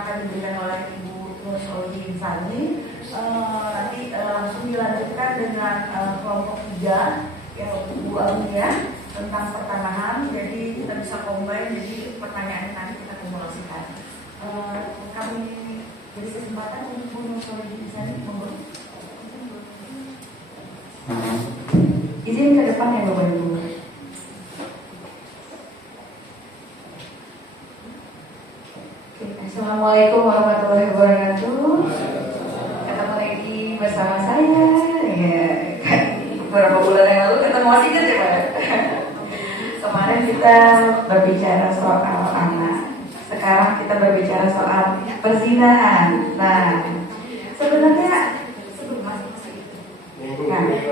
akan diberikan oleh Ibu Nur Solihin Insani. Nanti langsung dilanjutkan dengan kelompok 3 yang Bu Alunia tentang pertanahan. Jadi kita bisa combine, jadi pertanyaan nanti kita kumulasikan. Kami beri kesempatan untuk Bu Nur Solihin Insani. Izin ke depan ya Bapak Ibu. Assalamualaikum warahmatullahi wabarakatuh. Ketemu lagi bersama saya. Ya, beberapa bulan yang lalu ketemu masih ingat ya Pak? Kemarin kita berbicara soal anak. Sekarang kita berbicara soal perzinahan. Nah, sebenarnya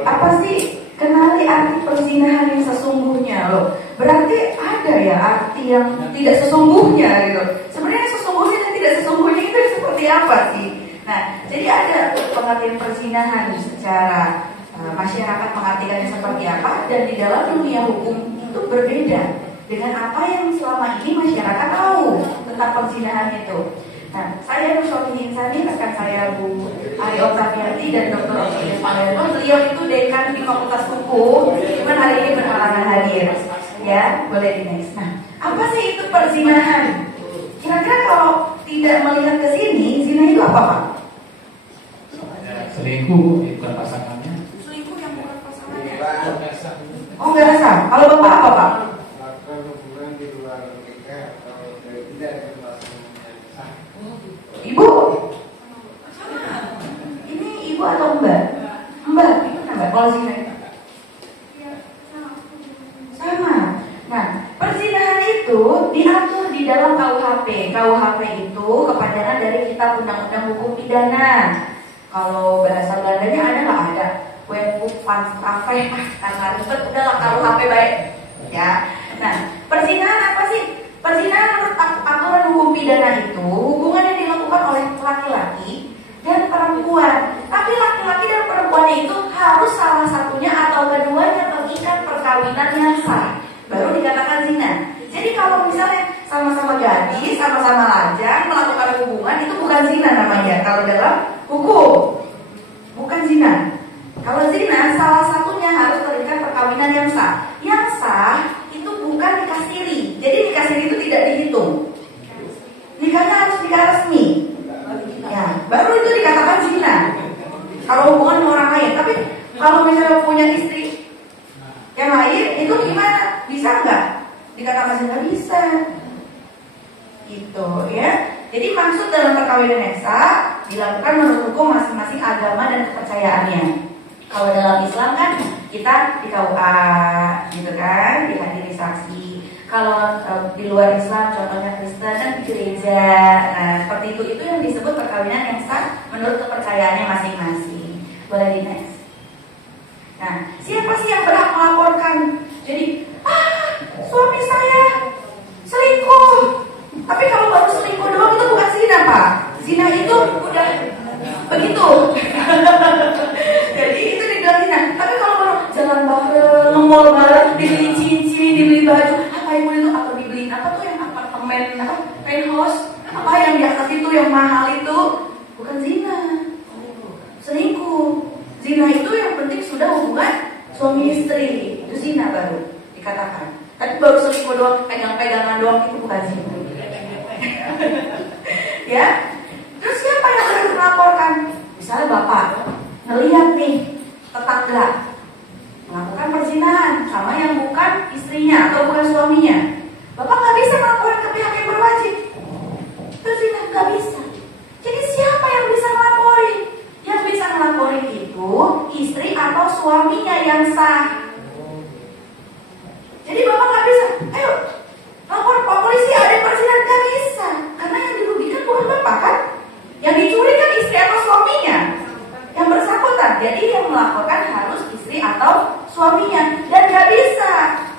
apa sih kenali arti perzinahan yang sesungguhnya loh? Berarti ada ya arti yang tidak sesungguhnya gitu. Sebenarnya sesungguhnya dan tidak sesungguhnya itu seperti apa sih? Nah, jadi ada pengertian perzinahan secara masyarakat mengartikannya seperti apa, dan di dalam dunia hukum itu berbeda dengan apa yang selama ini masyarakat tahu tentang perzinahan itu. Nah, saya Nur Solihin Insani, rekan saya Bu Ari Oktavianti dan Dr. Oksilius Pangerto. Beliau itu dekan di Fakultas Hukum, cuman hari ini berhalangan hadir. Ya, boleh di next. Nah, apa sih itu perzinahan? Kira-kira kalau tidak melihat ke sini, zina itu apa Pak? Selingkuh, bukan pasangannya. Selingkuh yang bukan pasangannya. Oh, nggak sah. Kalau Bapak apa Pak? Melakukan hubungan di luar nikah atau tidak ada pasangannya sah. Ibu? Ini ibu atau mbak? Mbak, itu mbak. Kalau zina itu? Sama. Nah, perzinahan itu diatur di dalam KUHP. KUHP itu kepanjangan dari Kitab Undang-Undang Hukum Pidana. Kalau bahasa Belandanya ada nggak ada? Wetboek van Strafrecht, karena ribet udahlah KUHP baik. Ya. Nah, perzinahan apa sih? Perzinahan menurut aturan hukum pidana itu hubungan yang dilakukan oleh laki-laki dan perempuan. Tapi laki-laki dan perempuannya itu harus salah satunya atau keduanya terikat perkawinan yang sah, baru dikatakan zina. Jadi kalau misalnya sama-sama gadis, sama-sama lajang melakukan hubungan, itu bukan zina namanya. Kalau dalam hukum bukan zina. Kalau zina salah satunya harus terikat perkawinan yang sah. Yang sah itu bukan nikah siri. Jadi nikah siri itu tidak dihitung. Nikahnya harus nikah resmi. Ya, baru itu dikatakan zina. Kalau hubungan dengan orang lain. Tapi kalau misalnya punya istri yang lain, itu gimana? Bisa nggak? Dikatakan zina bisa. Gitu ya. Jadi maksud dalam perkawinan yang sah dilakukan menurut hukum masing-masing agama dan kepercayaannya. Kalau dalam Islam kan kita di KUA gitu kan, dihadiri saksi. Kalau di luar Islam contohnya Kristen kan di gereja. Nah, seperti itu yang disebut perkawinan yang sah menurut kepercayaannya masing-masing. Boleh di next. Nah, siapa sih yang berhak melaporkan? Jadi, suami saya selingkuh. Tapi kalau baru selingkuh doang itu bukan zina Pak. Zina itu udah begitu. Jadi itu dibilang zina. Tapi kalau baru jalan bareng, nge-mall bareng, dibeli cincin, dibeli baju, apa ibu itu, atau dibeliin apa tuh yang apartemen, apa penthouse, apa yang di atas itu yang mahal itu, bukan zina. Selingkuh. Zina itu yang penting sudah hubungan suami istri, itu zina baru dikatakan. Tapi baru selingkuh doang, pegang-pegangan doang itu bukan zina. Ya. Terus siapa yang harus melaporkan? Misalnya bapak ngelihat nih tetangga melakukan perzinahan sama yang bukan istrinya atau bukan suaminya, bapak nggak bisa melaporkan ke pihak yang berwajib. Perzinahan nggak bisa. Jadi siapa yang bisa melaporin? Yang bisa melaporin itu istri atau suaminya yang sah. Jadi bapak nggak bisa. Ayo lapor Pak polisi ada perzinahan, nggak bisa. Karena yang dirugikan bukan bapak kan? Yang dicuri kan istri atau suaminya yang bersangkutan. Jadi yang melaporkan harus istri atau suaminya. Dan gak bisa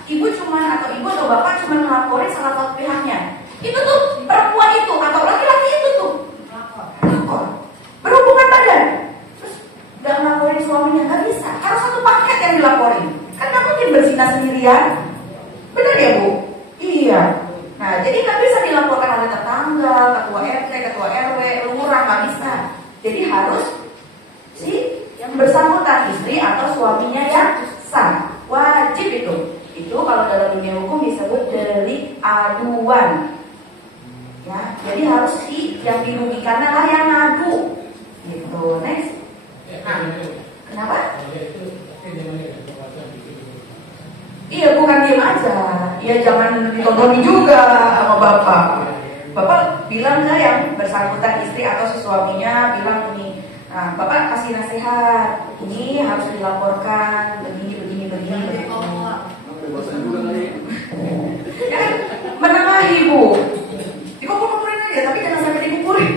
ibu atau bapak cuma melaporin salah satu pihaknya. Itu tuh perempuan itu atau laki-laki itu tuh lapor berhubungan badan, terus gak melaporin suaminya, gak bisa. Harus satu paket yang dilaporin. Kan gak mungkin berzina sendirian. Benar ya Bu? Iya. Nah, jadi nggak bisa dilaporkan oleh tetangga, ketua RT, ketua Jadi harus si yang bersangkutan, istri atau suaminya yang sah. Wajib itu. Itu kalau dalam dunia hukum disebut delik aduan. Ya, jadi harus si yang dirugikannya lah yang ngadu. Gitu. Next. Nah, kenapa? Iya, bukan diam aja. Iya, jangan ditodoni juga sama bapak. Bapak bilang ke yang bersangkutan, istri atau si suaminya, bilang ini, nah, bapak kasih nasihat, ini harus dilaporkan, begini. Ya kan, menengahi bu. Dikumpul-kumpulin aja, tapi jangan sampai dikumpulin.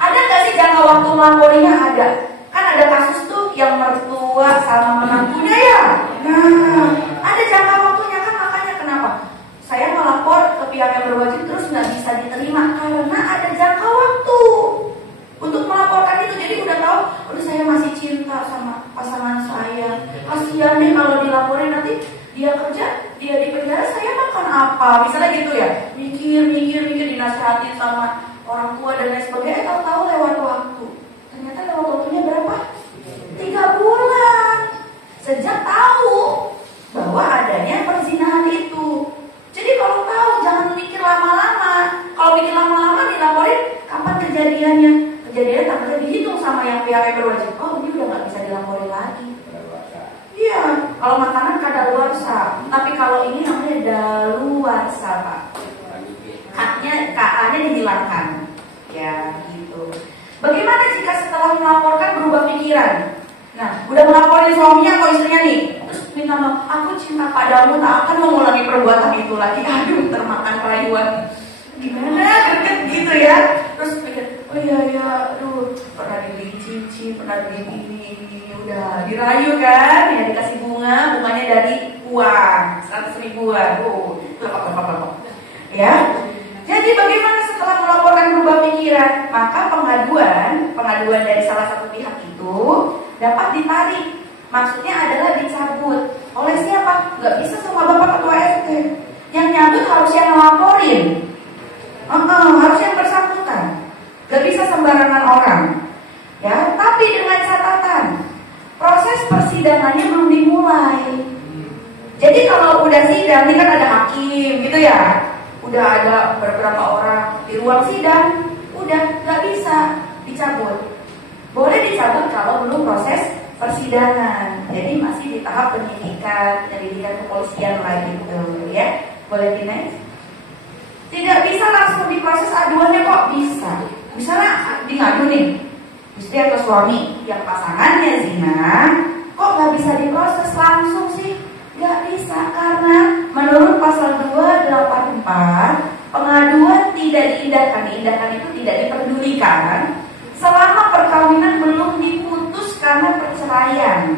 Ada nggak sih jangka waktu melaporinya? Ada. Kan ada kasus tuh yang mertua sama menantunya ya. Nah, ada jangka waktunya kan, makanya kenapa? Saya melapor ke pihak yang berwajib terus nggak bisa diterima karena ada jangka waktu untuk melaporkan itu. Jadi udah tahu, udah saya masih cinta sama pasangan saya. Kasihan nih kalau dilaporin nanti dia kerja, dia di penjara, saya makan apa? Misalnya gitu ya. Mikir dinasihatin sama orang tua dan lain sebagainya. Tahu-tahu lewat waktu. Ternyata lewat waktunya berapa? 3 bulan. Sejak tahu bahwa adanya perzinahan itu. Jadi kalau tahu jangan mikir lama-lama. Kalau mikir lama-lama dilaporin kapan kejadiannya. Kejadiannya takutnya dihitung sama yang pihak yang berwajib. Oh, ini udah nggak bisa dilaporin lagi. Iya, kalau makanan kadaluarsa. Tapi kalau ini namanya daluarsa, Pak. KA-nya dihilangkan. Ya, gitu. Bagaimana jika setelah melaporkan berubah pikiran? Nah, udah melaporin suaminya atau istrinya nih, terus minta maaf, aku cinta padamu, tak akan mengulangi perbuatan itu lagi. Aduh, termakan rayuan. Gimana? Deket gitu ya. Terus pikir, oh iya, aduh, pernah dibeli cincin, pernah dibeli ini, udah dirayu kan, ya dikasih bunganya dari uang 100 ribuan. Lepak. Ya. Jadi bagaimana setelah melaporkan berubah pikiran? Maka pengaduan dari salah satu pihak itu dapat ditarik. Maksudnya adalah dicabut. Oleh siapa? Gak bisa sama bapak ketua RT. Yang nyabut harus yang ngelaporin. Harus yang bersangkutan. Gak bisa sembarangan orang. Ya, tapi dengan catatan proses persidangannya belum dimulai. Jadi kalau udah sidang, ini kan ada hakim gitu ya. Udah ada beberapa orang di ruang sidang, udah gak bisa dicabut. Boleh dicabut kalau belum proses persidangan. Jadi masih di tahap penyidikan kepolisian lagi gitu ya. Boleh di-next? Tidak bisa langsung diproses aduannya kok bisa. Misalnya ngadu nih, istri atau suami yang pasangannya zina, kok gak bisa diproses langsung sih? Gak bisa karena menurut pasal 284 pengaduan tidak diindahkan. Diindahkan itu tidak diperdulikan selama perkawinan belum diputus karena perceraian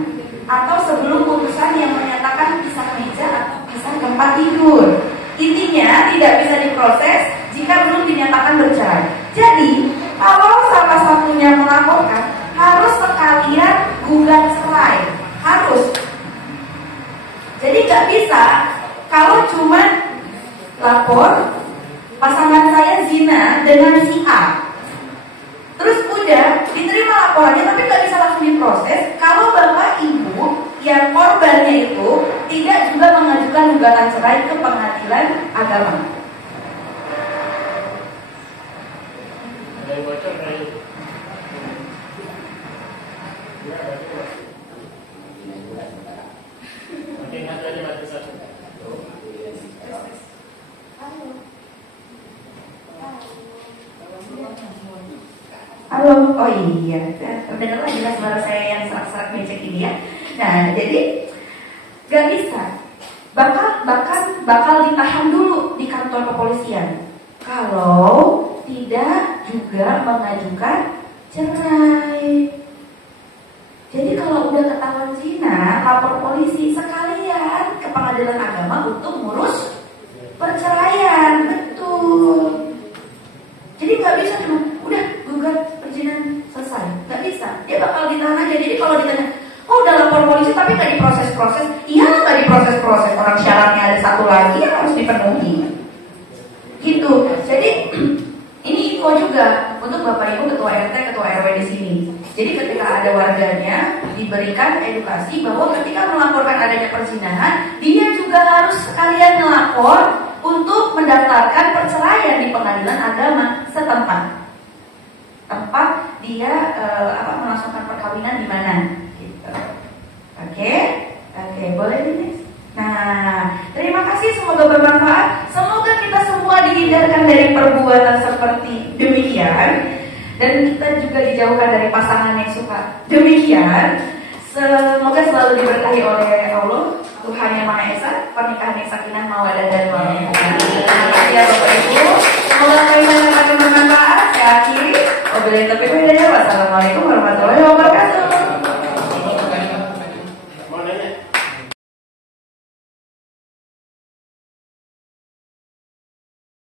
atau sebelum putusan yang menyatakan pisah meja atau pisah tempat tidur. Intinya tidak bisa diproses jika belum dinyatakan bercerai. Jadi kalau salah satunya melaporkan harus sekalian gugat cerai. Harus. Jadi nggak bisa kalau cuma lapor pasangan saya zina dengan si A, terus udah diterima laporannya tapi nggak bisa langsung diproses kalau bapak ibu yang korbannya itu tidak juga mengajukan gugatan cerai ke pengadilan agama. Ada bocor dari Halo, oh iya, dengar lagi lah suara saya yang serak-serak becek ini ya. Nah, jadi gak bisa, bakal ditahan dulu di kantor kepolisian kalau tidak juga mengajukan cerai. Jadi kalau udah ketahuan zina, lapor polisi sekalian ke pengadilan agama untuk ngurus perceraian, betul. Jadi nggak bisa cuma udah gugat perjinan selesai, nggak bisa. Dia bakal ditahan aja. Jadi kalau ditanya, oh udah lapor polisi tapi nggak diproses-proses, iya nggak diproses-proses. Orang syaratnya ada satu lagi yang harus dipenuhi. Gitu. Jadi ini info juga untuk Bapak Ibu Ketua RT, Ketua RW di sini. Jadi ketika ada warganya diberikan edukasi bahwa ketika melaporkan adanya perzinahan, dia juga harus sekalian melapor untuk mendaftarkan perceraian di pengadilan agama setempat. Tempat dia melangsungkan perkawinan di mana? Gitu. Oke, boleh nih. Nah, terima kasih, semoga bermanfaat. Semoga kita semua dihindarkan dari perbuatan seperti demikian, dan kita juga dijauhkan dari pasangan yang suka demikian. Semoga selalu diberkahi oleh Allah, Tuhan Yang Maha Esa, pernikahan yang sakinah, mawaddah dan warahmah. Terima kasih ya Bapak Ibu. Semoga kalian akan bermanfaat. Saya akhiri. Wabillahi taufiq wal hidayah. Wassalamualaikum warahmatullahi wabarakatuh.